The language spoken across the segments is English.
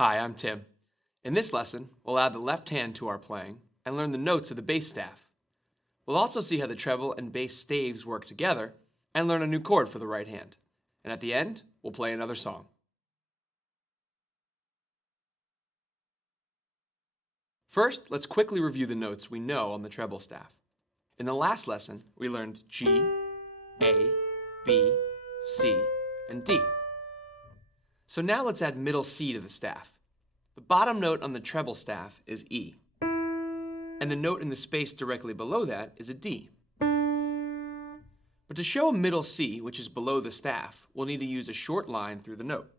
Hi, I'm Tim. In this lesson, we'll add the left hand to our playing and learn the notes of the bass staff. We'll also see how the treble and bass staves work together and learn a new chord for the right hand. And at the end, we'll play another song. First, let's quickly review the notes we know on the treble staff. In the last lesson, we learned G, A, B, C, and D. So now let's add middle C to the staff. The bottom note on the treble staff is E, and the note in the space directly below that is a D. But to show a middle C, which is below the staff, we'll need to use a short line through the note.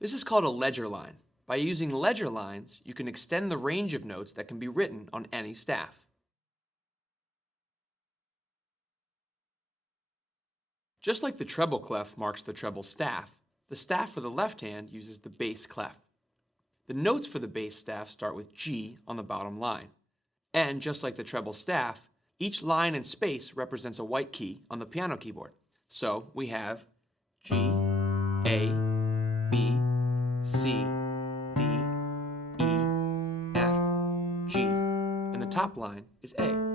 This is called a ledger line. By using ledger lines, you can extend the range of notes that can be written on any staff. Just like the treble clef marks the treble staff, the staff for the left hand uses the bass clef. The notes for the bass staff start with G on the bottom line. And just like the treble staff, each line and space represents a white key on the piano keyboard. So we have G, A, B, C, D, E, F, G, and the top line is A.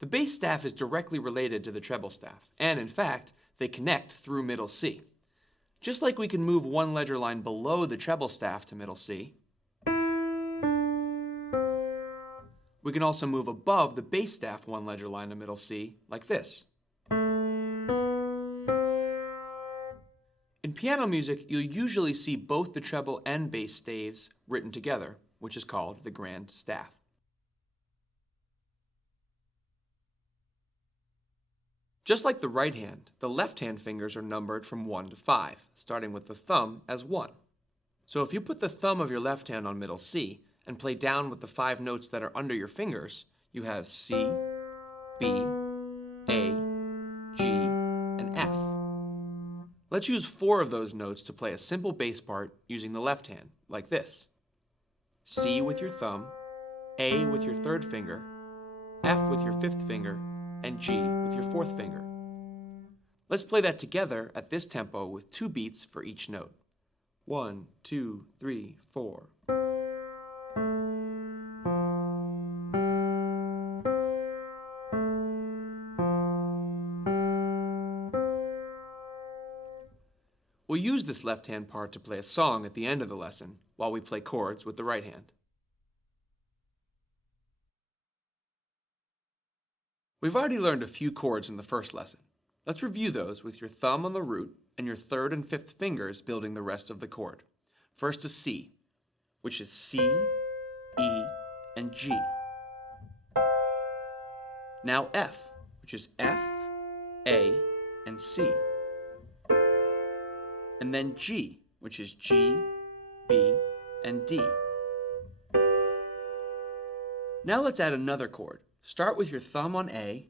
The bass staff is directly related to the treble staff, and in fact, they connect through middle C. Just like we can move one ledger line below the treble staff to middle C, we can also move above the bass staff one ledger line to middle C, like this. In piano music, you'll usually see both the treble and bass staves written together, which is called the grand staff. Just like the right hand, the left hand fingers are numbered from 1 to 5, starting with the thumb as 1. So if you put the thumb of your left hand on middle C and play down with the 5 notes that are under your fingers, you have C, B, A, G, and F. Let's use 4 of those notes to play a simple bass part using the left hand, like this. C with your thumb, A with your 3rd finger, F with your 5th finger, and G with your 4th finger. Let's play that together at this tempo with 2 beats for each note. 1, 2, 3, 4. We'll use this left hand part to play a song at the end of the lesson while we play chords with the right hand. We've already learned a few chords in the first lesson. Let's review those with your thumb on the root and your 3rd and 5th fingers building the rest of the chord. First is C, which is C, E, and G. Now F, which is F, A, and C. And then G, which is G, B, and D. Now let's add another chord. Start with your thumb on A,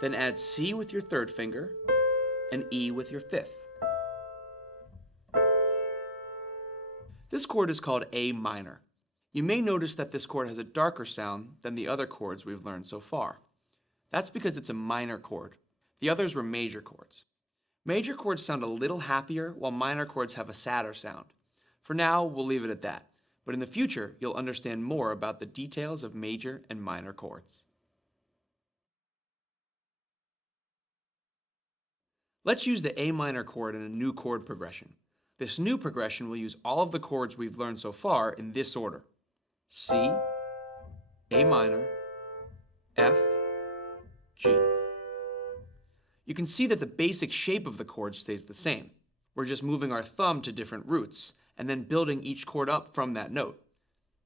then add C with your 3rd finger, and E with your 5th. This chord is called A minor. You may notice that this chord has a darker sound than the other chords we've learned so far. That's because it's a minor chord. The others were major chords. Major chords sound a little happier, while minor chords have a sadder sound. For now, we'll leave it at that. But in the future, you'll understand more about the details of major and minor chords. Let's use the A minor chord in a new chord progression. This new progression will use all of the chords we've learned so far in this order: C, A minor, F, G. You can see that the basic shape of the chord stays the same. We're just moving our thumb to different roots, and then building each chord up from that note.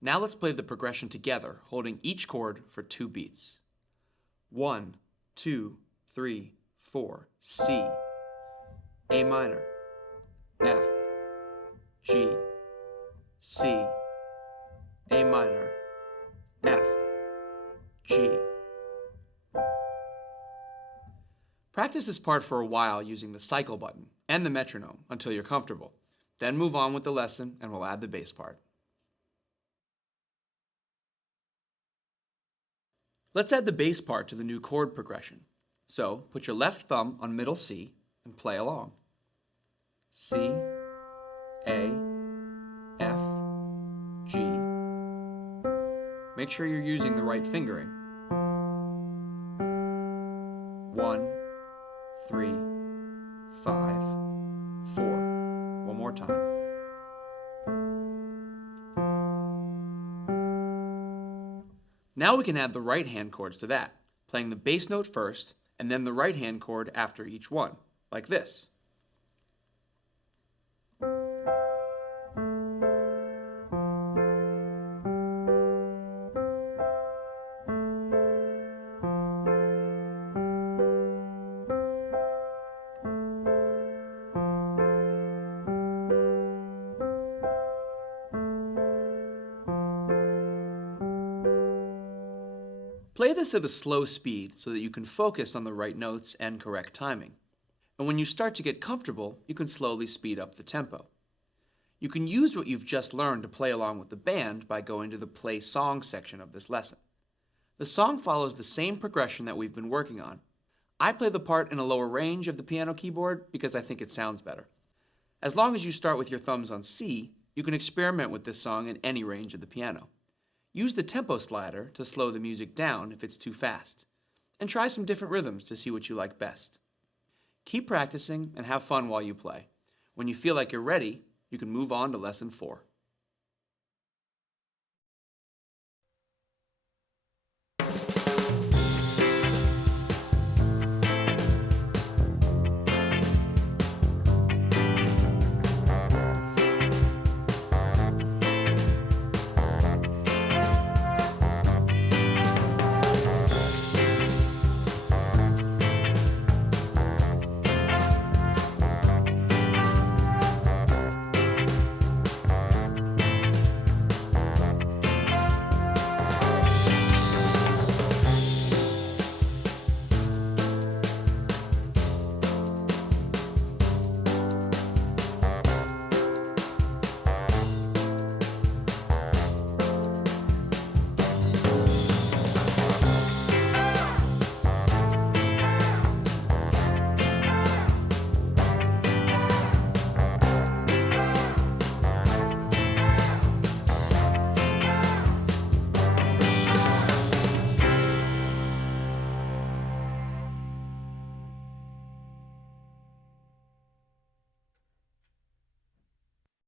Now let's play the progression together, holding each chord for 2 beats. 1, 2, 3, 4, C, A minor, F, G, C, A minor, F, G. Practice this part for a while using the cycle button and the metronome until you're comfortable. Then move on with the lesson and we'll add the bass part. Let's add the bass part to the new chord progression. So put your left thumb on middle C and play along. C, make sure you're using the right fingering. 1, 3, 5, 4. One more time. Now we can add the right hand chords to that, playing the bass note first and then the right hand chord after each one, like this. Play this at a slow speed so that you can focus on the right notes and correct timing. And when you start to get comfortable, you can slowly speed up the tempo. You can use what you've just learned to play along with the band by going to the Play Song section of this lesson. The song follows the same progression that we've been working on. I play the part in a lower range of the piano keyboard because I think it sounds better. As long as you start with your thumbs on C, you can experiment with this song in any range of the piano. Use the tempo slider to slow the music down if it's too fast, and try some different rhythms to see what you like best. Keep practicing and have fun while you play. When you feel like you're ready, you can move on to lesson 4.